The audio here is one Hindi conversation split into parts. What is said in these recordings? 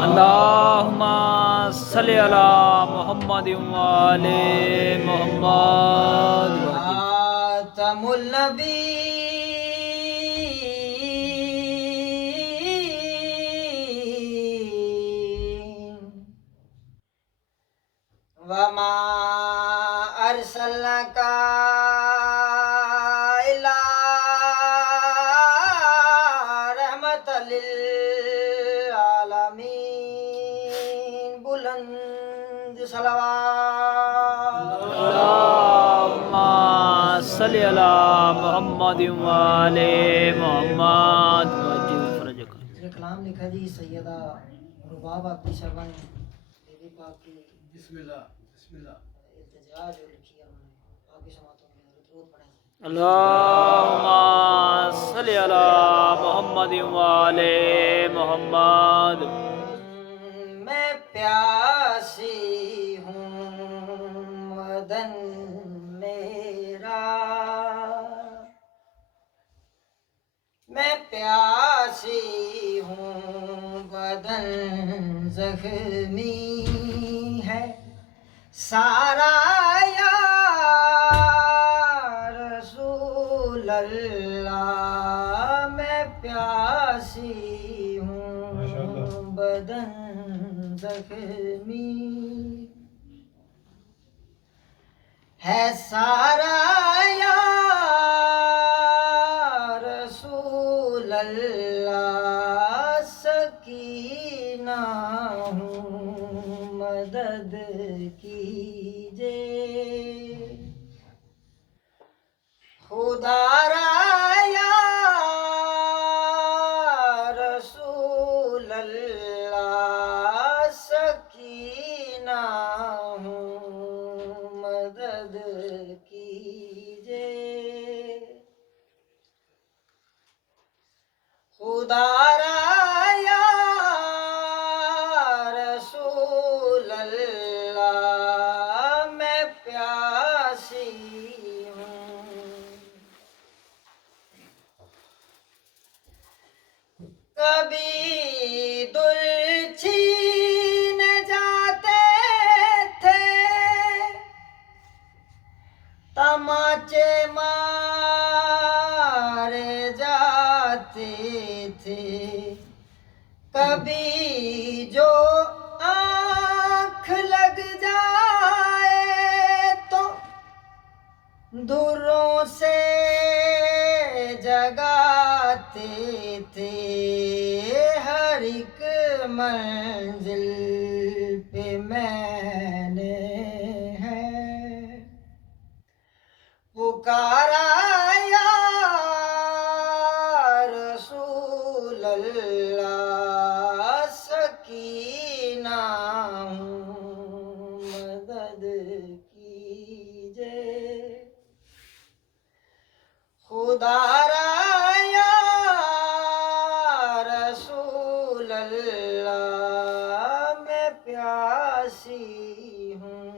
अल्लाहुम्मा सल्लि अला मुहम्मद व आले मुहम्मद। खातमुल नबी वमा अरसलनाका इल्ला रहमतल लिल आलमीन। बुलंद सलावत अल्लाहुम्मा सल्लि अला मुहम्मद व आले मुहम्मद। कलाम लिखा जी सैयदा रुबाबा पेशवन बीबी पाक की बिस्मिल्लाह बिस्मिल्लाह इल्तिजा जो लिखी है उन्होंने आगे समातों में रूद पढ़ें। अल्लाहुम्मा सल्लि अला मुहम्मद व आले मुहम्मद। मैं प्यासी हूँ वतन मेरा, मैं प्यासी हूँ बदन जख्मी है सारा या रसूल अल्लाह। मैं प्यासी हूँ बदन जख्मी है सारा या रसूल अल्लाह। सकीना हूँ मदद कीजिए खुदारा या रसूल अल्लाह। सकीना हूँ मदद कीजिए खुदारा या रसूल अल्लाह। मैं प्यासी हूँ कभी दुल छीन जाते थे तमाचे मारे जाते थे। कभी जो आँख लग जाए तो दूरों से जगाते थे। हर एक मंजिल पे मैंने है पुकारा या रसूल अल्लाह। सकीना हूँ मदद कीजिए खुदारा या रसूल अल्लाह। मैं प्यासी हूँ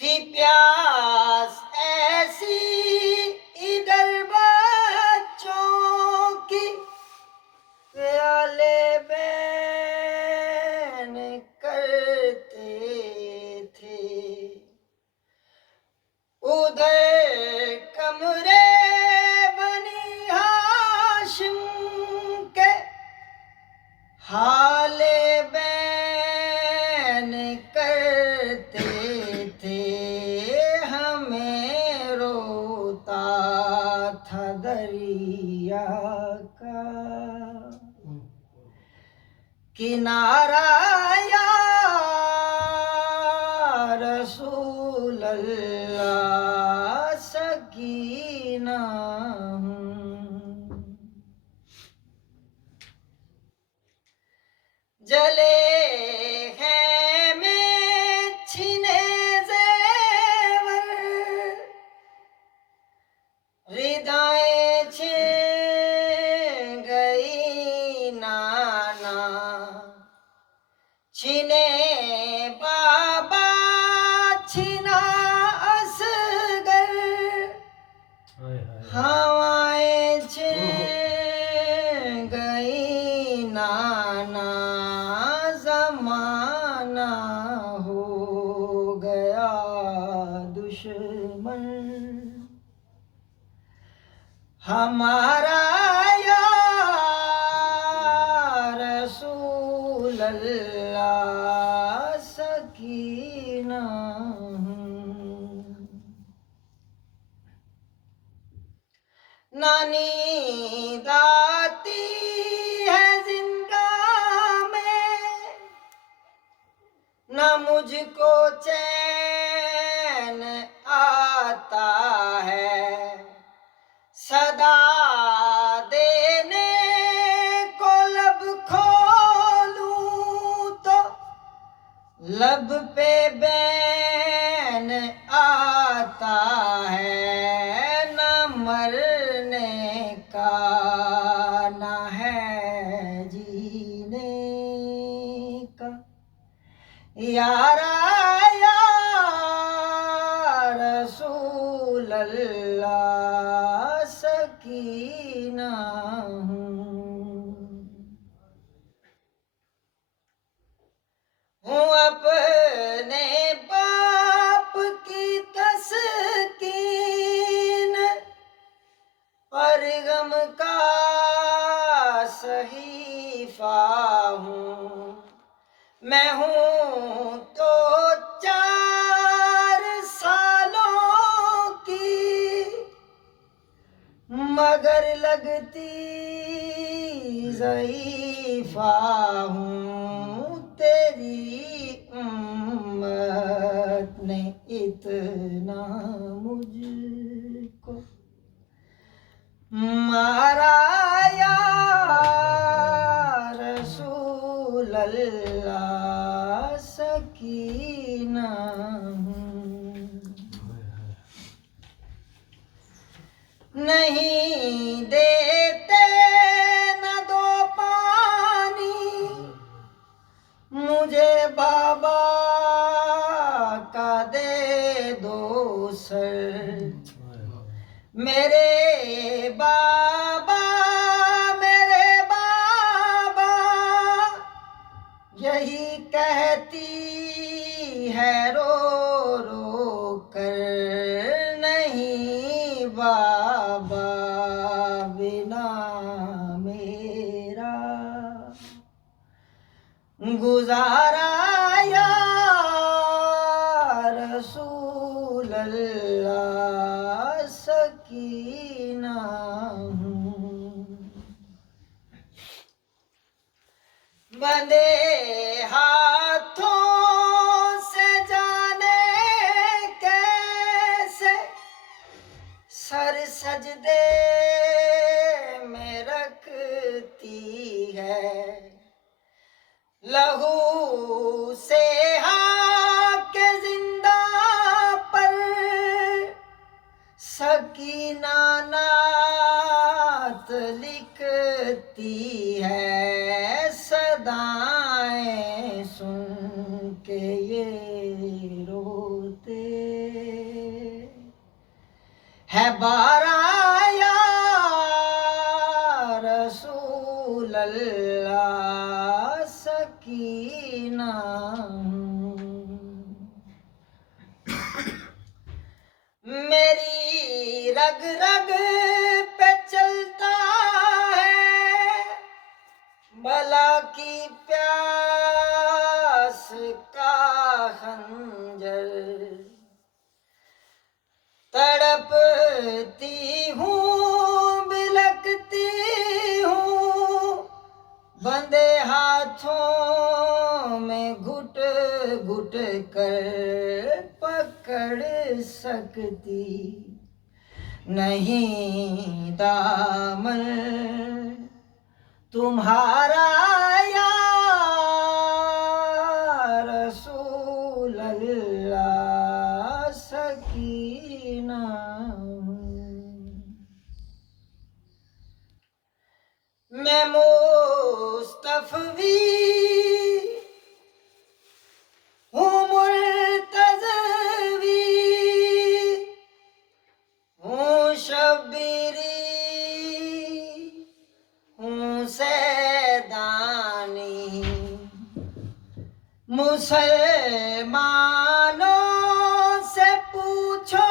थी प्यास ऐसी इधर बच्चों की प्याले बैन करते थे। उधर कमरे बनी हाशिम के हाले बैन करते थे। हमें रोता था दरिया का किनारा या रसूल अल्लाह। सकीना हूँ जले हैं में छिने ज़ेवर रिदाएं छिन गई नाना। छिने बाबा छिना मन हमारा या रसूल अल्लाह सकीना नानी दाती है जिंदा में न मुझको चैन आता है सदा देने को लब खोलूं तो लब पे बैन आता है न मरने का न है जीने का यारा या रसूल अल्लाह सकीना हूँ अपने बाप की तस्कीन पर गम का सहीफा हूँ मैं हूँ तो 4 सालों की मगर लगती ज़ईफ़ा हूँ तेरी उम्मत ने इतना मुझको मारा या रसूल अल्लाह सकीना नहीं देते न दो पानी मुझे बाबा का दे दो सर मेरे बाबा यही कहती है रो रो कर नहीं बाबा बिना मेरा गुजारा या रसूल अल्लाह सकीना बंदे हाथों से जाने कैसे सर सजदे में रखती है लहू से हाके जिंदा पर सकीना नात लिखती है सदाएं सुन के ये रोते है बारा या रसूल अल्लाह सकीना मेरी रग रग पे चलता है भला की प्यास का खंजर तड़पती हूँ बिलकती हूँ बंदे हाथों में घुट घुट कर पकड़ सकती नहीं दामन तुम्हारा या रसूल अल्लाह सकीना मैं मुस्तफ़वी हूँ मुर्तज़वी हूँ शब्बीरी हूँ सैदानी मुसलमानों से पूछो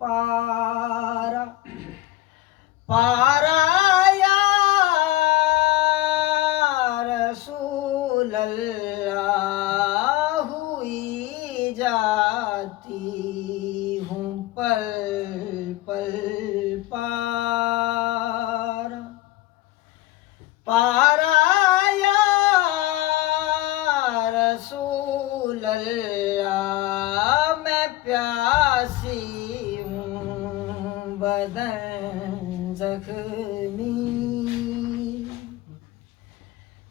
पारा पारा या रसूल अल्लाह हुई जाती हूँ पल पल पारा पारा या रसूल अल्लाह मैं प्यासी हूँ बदन जख्मी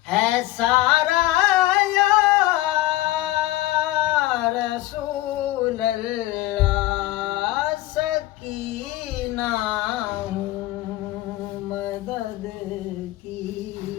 है सारा या रसूल अल्लाह सकीना हूँ मदद की